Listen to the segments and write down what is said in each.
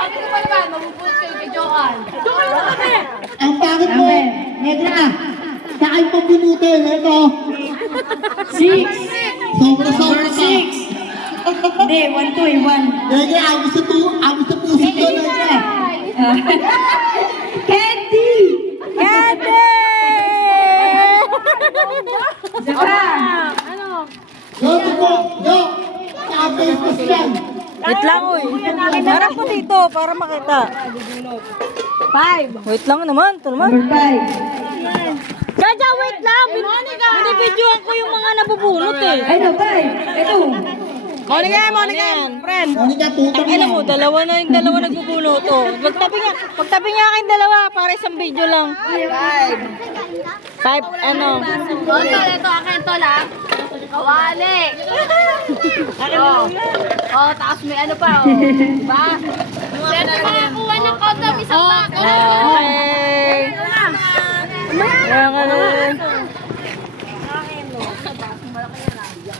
Sabi ko pa naman, mabubulot kayo kay Johan. Ang pangit mo. Negra. Sa akin pagbunutin. Ito. 6. Sobra-sobra ka. 6. Hindi, 1 to 1. Negra, abis sa pusit ko, Negra. Candy! Candy! Saka! Yo, tipo. Yo. Naka-face lang. Wait lang, uy. Harap ko dito para makita. 5. Wait lang naman. Ito naman. Number 5. Jaja, wait lang. Binibidyoan ko yung mga nabubunot eh. Ay, no, 5. Ito. Monica, friend. Monica, tutang Ang ina na. mo, dalawa na yung dalawa nagbubunot. Oh. Magtabi nga kayong dalawa para isang video lang. 5, ano? Tol, ito akin, tol, ha? Kawali. Oh, tapos may ano pa, oh. Diba? Siyempre, makakuha ng condom, isang bag. Okay. Ayan ka na.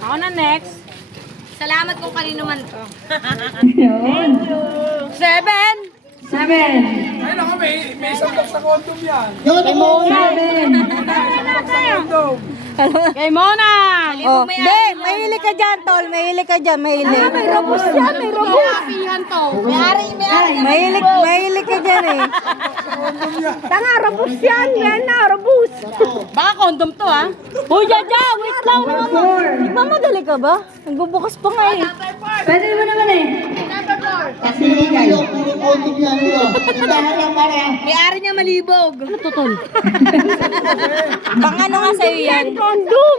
Ako na next. Salamat kung kanino man to. Yun. 7. 7. Ay, naku, may isang box na condom yan. Yo, tipo. 7. Kay Mona! Oh, hindi, mahilig ka dyan, tol. Mahilig ka dyan, mahilig. May robust yan, may robust. Kapihan to. Mahilig ka dyan eh. Tanga, robust yan. Yan na, robust. Baka condom to ah. Uy, Jaja, wait lang. Nagmamadali ka ba? Nagbubukas pa nga eh. Pwede mo naman eh. Number 4. Kasi yo, puro condom yan, yo. Tindahan lang para. May-ari niya malibog. Ano to, tol? Pang ano nga sa'yo yan? Condom!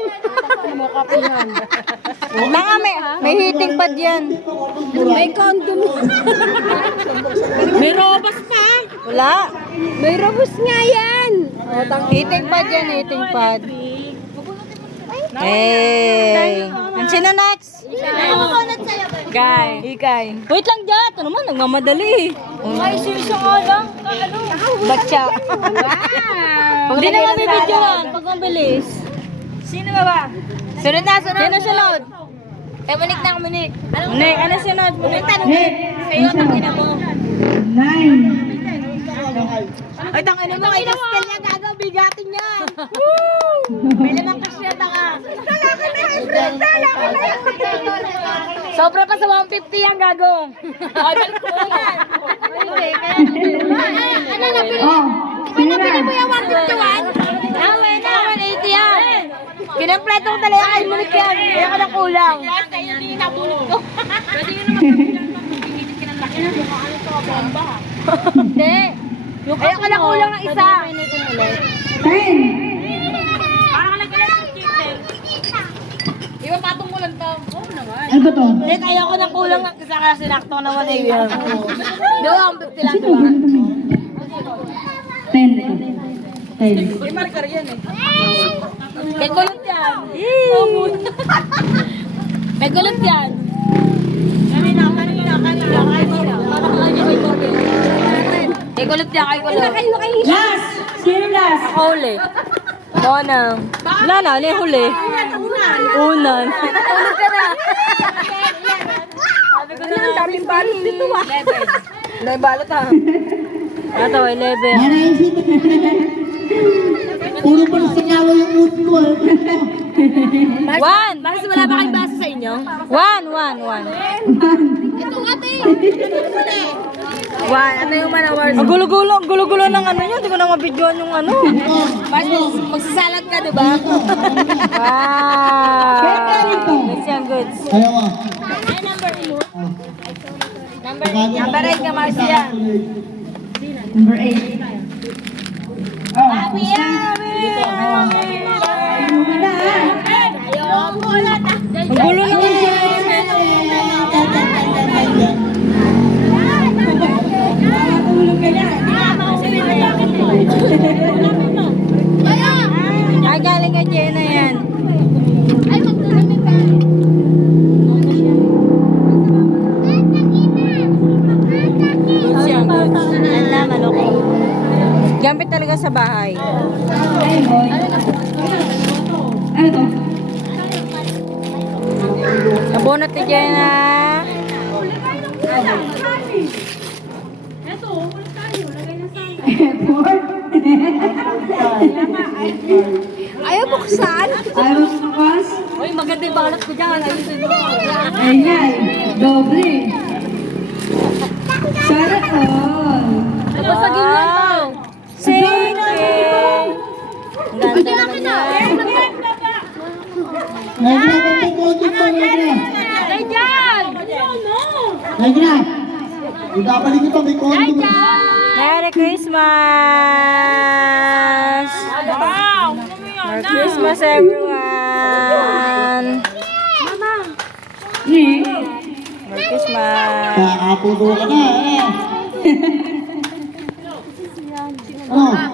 Tanga, may heating pad yan. May condom. May robas pa. Wala. May robust nga yan. Heating pad yan, heating pad. Hey! Sino next? Guy. Ikay. Wait lang dyan. Ito naman, nagmamadali. Ay, sisa nga lang. Batya. Hindi na mabibidyoan pag mabilis. Sino ba? Sunod na, sunod. Sino sunod? Munik na, Munik. Munik, ano sunod? Munik, tanong. Sa'yo, tangina mo. 9. Ay, tangina mo, kay Castel yan, gagaw, bigatin yan. May lamang kasi yan, tanga. Sobra pa sa 150 yan, gagong. Ay, balik ko yan. Hindi, kaya ano na, Oh, sino na? Yung 151? Naway na, 180 yan. Kinampleto ko talaga kay Munik yan. Kaya ka ng kulang. Sa'yo din nabulot ko. Pwede yun naman pagbilang kinalaki na mukha ano to, bomba ha. Hindi. Kaya ka ng kulang ng isa. 10. Parang nagkalat ng chicken. Iba patong mo lang to. Oo naman. Ano ba to? Hindi, kaya ko ng kulang ng isa kaya sinakto ko naman eh yan. Diba, ang 50 lang, diba? 10. 10. May marker yan eh. May kulot yan. May kulot yan. Kanina. May kulot yan, kay kulot. Last. Sino last? Ako huli. Monang. Wala na, ano yung huli? Unan. Unan ka na. Sabi ko na, daming balot dito ah. 11. May balot ah. Ito, 11. Manaisip. Puro pa sa ngawa yung mood ko. 1. Bakit wala ba kayong basa sa inyo? 1. Ito nga, te. 1. Ano yung manawars? Ang gulo-gulo ng ano yun. Hindi ko na mabidyoan yung ano. Magsasalat ka, di ba? Wow. Goods yan, goods. Ayaw ah. Number 8 ka, Marcia. Number 8. Oh, Happy, happy! Inuwi na ah. Ang gulo naman yan. Nakatulog ka na. Ay, galing kay Jenna yan. Ay, magdadami pa. Goods yan, goods. Ang laman, okay. Gamit talaga sa bahay. Ay, boy. Ano to? Nabunot ni Jenna. Ayaw buksan. Ayaw mo bukas? Uy, maganda yung balot ko dyan. Ayan, doble. Sana all. Nabasagin yan pa. Same thing. Ang ganda naman yan. Negra, ba't may condom pa, Negra? Ay, dyan! Negra, ibabalik ito, may condom. Merry Christmas! Merry Christmas, everyone! Merry Christmas! Kakapulo ka na, eh. Ano?